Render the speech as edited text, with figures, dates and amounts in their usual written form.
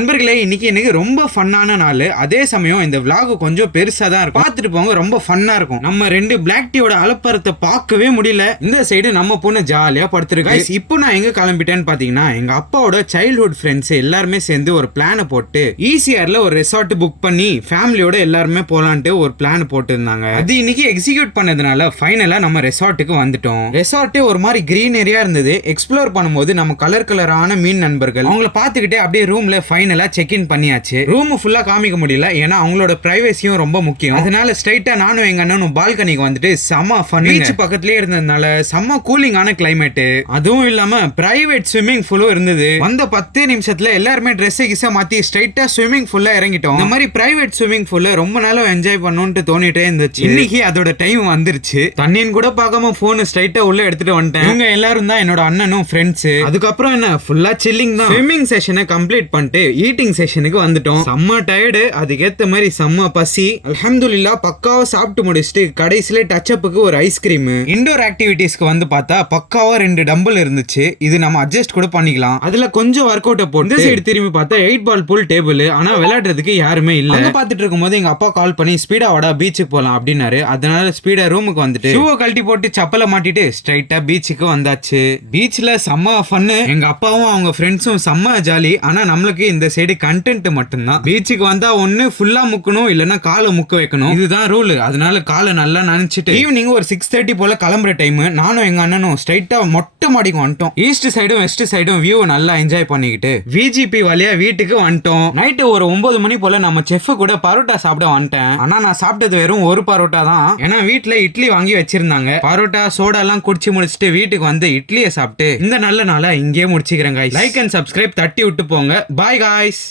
நண்பர்களே, இன்னைக்கு எனக்கு ரொம்ப ஃபன்னான நாள். அதே சமயம் இந்த vlog கொஞ்சம் பெருசா தான் இருக்கும். பார்த்துட்டு போங்க, ரொம்ப ஃபன்னா இருக்கும். நம்ம ரெண்டு பிளாக் டீயோட அலப்பறத்தை பார்க்கவே முடியல. இந்த சைடு நம்ம பொண்ணு ஜாலியா படுத்துருக்கு. இப்போ நான் எங்க கிளம்பிட்டேன்னு பாத்தீங்கன்னா, எங்க அப்பாவோட சைல்ட்ஹுட் ஃப்ரெண்ட்ஸ் எல்லாருமே சேர்ந்து ஒரு பிளான போட்டு ஈசிஆர்ல ஒரு ரெசார்ட் புக் பண்ணி ஃபேமிலியோட எல்லாருமே போலான்ட்டு ஒரு பிளான் போட்டு இருந்தாங்க. அது இன்னைக்கு எக்ஸிக்யூட் பண்ணதுனால ஃபைனலா நம்ம ரெசார்ட்டுக்கு வந்துட்டோம். ரெசார்ட்டே ஒரு மாதிரி கிரீனரியா இருந்தது. எக்ஸ்ப்ளோர் பண்ணும்போது நம்ம கலரான மீன் நண்பர்கள் அவங்கள பார்த்துக்கிட்டே அப்படியே ரூம்ல ஃபைனலா செக் இன் பண்ணியாச்சு. ரூம் ஃபுல்லா காமிக்க முடியல, ஏன்னா அவங்களோட பிரைவசியும் ரொம்ப முக்கியம். அதனால ஸ்ட்ரைட்டா நானும் எங்க அண்ணனும் பால்கனிக்கு வந்துட்டு செம்ம ஃபன். பீச் பக்கத்துலயே இருந்ததுனால செம்ம கூலிங்கான கிளைமேட். அதுவும் இல்லாம பிரைவேட் ஸ்விம்மிங் பூலும் இருந்தது. வந்த 10 நிமிஷத்துல எல்லாருமே ட்ரெஸ் கிச மாத்தி ஸ்ட்ரைட்டா ஸ்விம்மிங் பூல்ல இறங்கிட்டோம். இந்த மாதிரி பிரைவேட் ஸ்விம்மிங் பூல்ல ரொம்ப நாளா என்ஜாய் பண்ணணும்னு தோணிட்டே இருந்துச்சு. இன்னைக்கு அதோட டைம் வந்துருச்சு. தண்ணின்னு கூட பார்க்காம போன் ஸ்ட்ரைட்டா உள்ள எடுத்துட்டு வந்துட்டேன். இவங்க எல்லாரும் தான் என்னோட அண்ணனும் ஃப்ரெண்ட்ஸ். அதுக்கப்புறம் என்ன ஃபுல்லா சில்லிங் தான். ஸ்விம்மிங் செஷனை கம்ப்ளீட் பண்ணிட்டு ஈட்டிங் செஷனுக்கு வந்துட்டோம். செம்ம டயர்டு, அதுக்கேத்த மாதிரி செம்ம பசி. அல்ஹம்துலில்லாஹ் பக்காவா சாப்பிட்டு முடிச்சுட்டு கடைசியில டச் அப்புக்கு ஒரு ஐஸ்கிரீம். இண்டோர் ஆக்டிவிட்டீஸ்க்கு வந்து பார்த்தா பக்காவா 2 டம்பிள் இருந்துச்சு. இது நம்ம அட்ஜஸ்ட் கூட பண்ணிக்கலாம். அதுல கொஞ்சம் ஒர்க் அவுட் போட்டு சைடு திரும்பி பார்த்தா 8 பால் பூல் டேபிள். ஆனா விளையாடுறதுக்கு யாருமே இல்ல. அங்க பாத்துட்டு இருக்கும்போது எங்க அப்பா கால் பண்ணி ஸ்பீடா வாடா பீச்சுக்கு போலாம் அப்படின்னாரு. அதனால ஸ்பீடா ரூமுக்கு வந்துட்டு ஷூவை கழட்டி போட்டு சப்பலை மாட்டிட்டு ஸ்ட்ரைட்டா பீச்சுக்கு வந்தாச்சு. பீச்ல செம்ம ஃபன்னு. எங்க அப்பாவும் அவங்க ஃப்ரெண்ட்ஸும் செம்ம ஜாலி. ஆனா நம்மளுக்கு இந்த சைடு கண்டென்ட் மட்டும்தான். பீச்சுக்கு வந்தா ஒண்ணு ஃபுல்லா முக்கணும், இல்லன்னா காலை முக்க வைக்கணும். இதுதான் ரூல். அதனால காலை நல்லா நினைச்சிட்டு ஈவினிங் ஒரு 6:30 போல கிளம்புற டைம் நானும் எங்க அண்ணனும் ஸ்ட்ரைட்டா மொட்டை மாடிக்கு வந்துட்டோம். ஈஸ்ட் சைடும் வெஸ்ட் சைடும் வியூ நல்லா என்ஜாய் பண்ணிக்கிட்டு விஜிபி வழியா வீட்டுக்கு வந்துட்டோம். நைட்டு ஒரு 9 மணி போல நம்ம செஃப் கூட பரோட்டா சாப்பிட வந்துட்டேன். ஆனா நான் சாப்பிட்டது வெறும் ஒரு பரோட்டா தான். ஏன்னா வீட்டுல இட்லி வாங்கி வச்சிருந்தாங்க. பரோட்டா சோடா எல்லாம் குடிச்சு முடிச்சுட்டு வீட்டுக்கு வந்து இட்லியை சாப்பிட்டு இந்த நல்ல நாளை இங்கே முடிச்சுக்கிறேன். லைக் அண்ட் சப்ஸ்கிரைப் தட்டி விட்டு போங்க. Bye guys.